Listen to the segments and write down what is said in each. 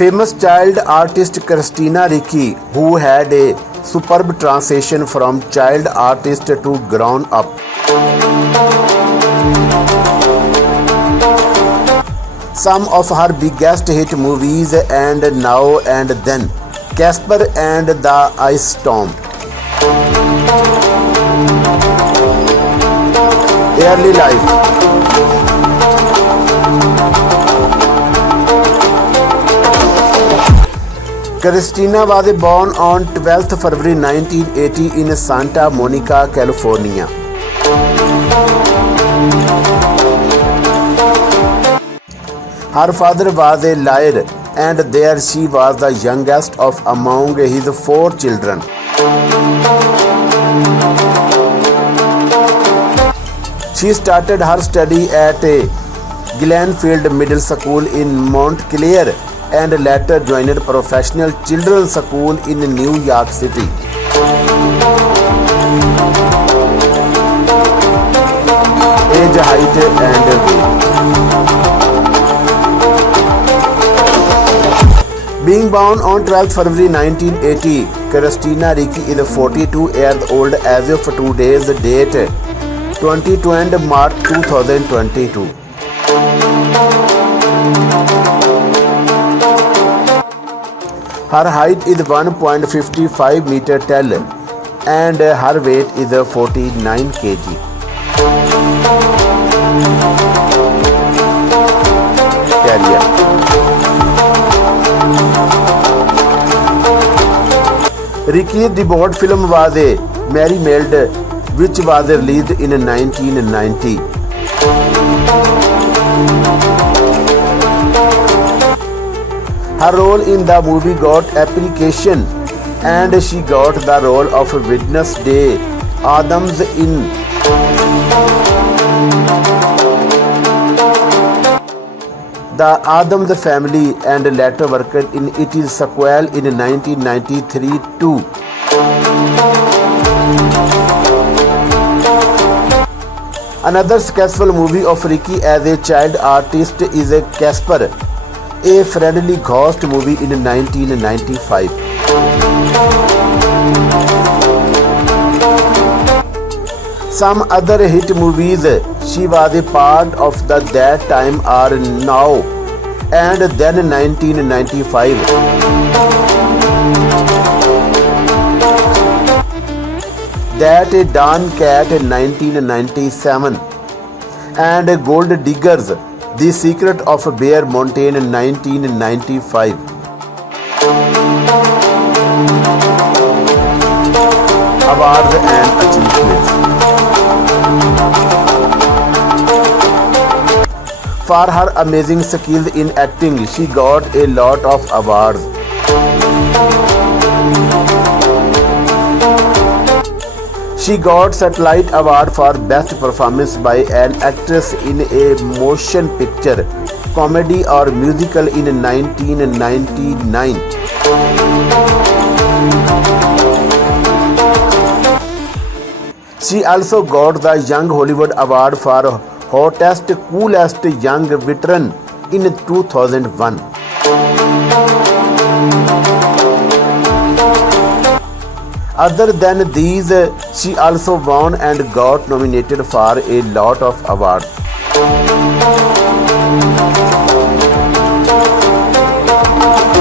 Famous child artist Christina Ricci, who had a superb transition from child artist to grown-up. Some of her biggest hit movies and Now and Then, Casper and the Ice Storm, Early Life, Christina was born on 12th February 1980 in Santa Monica, California. Her father was a lawyer and there she was the youngest of among his 4 children. She started her study at Glenfіeld Mіddlе Ẓshool in Montclair and later joined professional children's school in New York City. Age, height and weight. Being born on 12th February 1980, Christina Ricci is 42 years old as of today's date, 22 March 2022. Her height is 1.55 meter tall and her weight is 49 kg. Career. Ricci's debut film was Merry-Maid, which was released in 1990. Her role in the movie got appreciation and she got the role of Wednesday Addams in The Addams Family and later worked in its sequel in 1993 too. Another successful movie of Ricci as a child artist is Casper, a friendly ghost movie in 1995. Some other hit movies she was a part of that time are Now and Then 1995, That Dawn Cat 1997 and Gold Diggers, The Secret of Bear Mountain 1995. Awards and achievements. For her amazing skills in acting, she got a lot of awards. She got Satellite Award for Best Performance by an Actress in a Motion Picture, Comedy or Musical in 1999. She also got the Young Hollywood Award for Hottest Coolest Young Veteran in 2001. Other than these, she also won and got nominated for a lot of awards.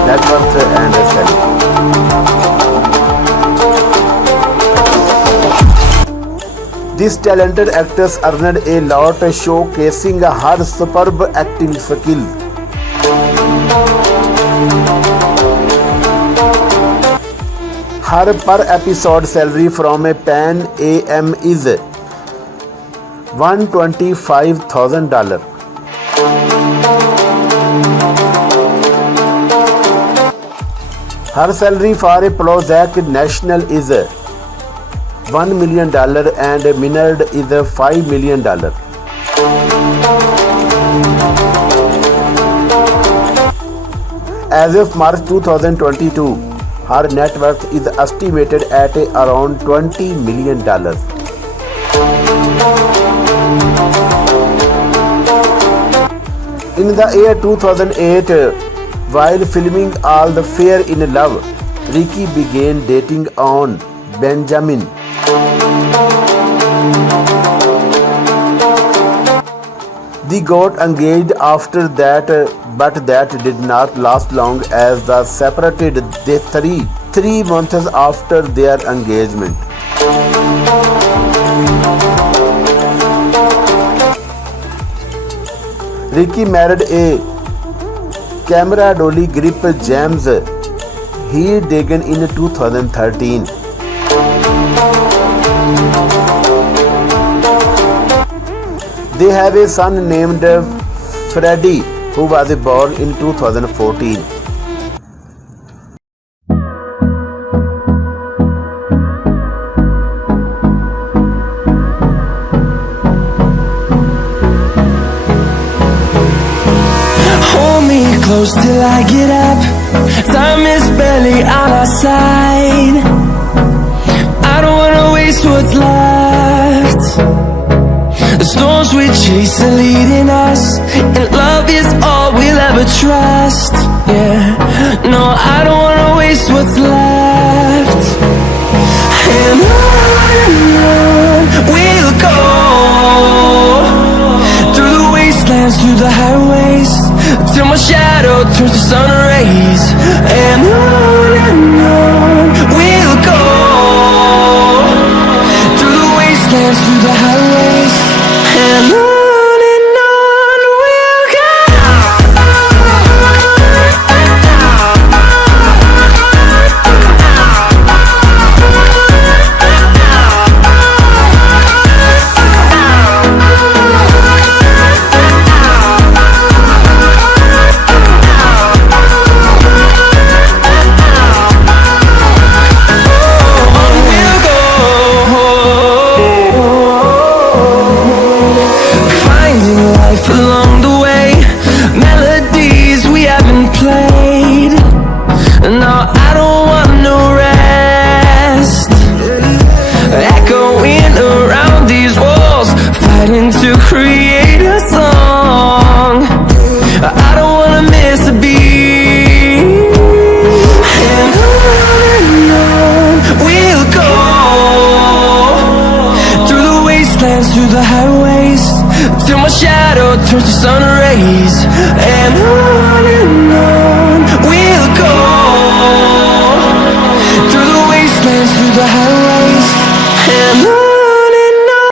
Net worth and salary. This talented actress earned a lot showcasing her superb acting skills. Her per episode salary from a Pan AM is $125,000. Her salary for a Prozac National is $1 million and Minard is $5 million. As of March 2022, her net worth is estimated at around $20 million. In the year 2008, While filming All the Fair in Love, Ricci began dating on Benjamin. They got engaged after that, but that did not last long as they separated three months after their engagement. Ricci married a camera dolly grip James Deegan in 2013. They have a son named Freddie who was born in 2014. Hold me close till I get up. Time is barely on our side. I don't wanna waste what's left. The storms we chase are leading us, and love is all we'll ever trust. Yeah, no, I don't wanna waste what's left. And on we'll go, through the wastelands, through the highways, till my shadow turns to sun rays. And on we'll go, through the wastelands, through the highways, and on we'll go. Along the way, melodies we haven't played. No, I don't want no rest. Echoing around these walls, fighting to create a song. I don't wanna miss a beat. And on we'll go, through the wastelands, through the highways, till my shadow turns to sun rays. And on we'll go, through the wastelands, through the highways.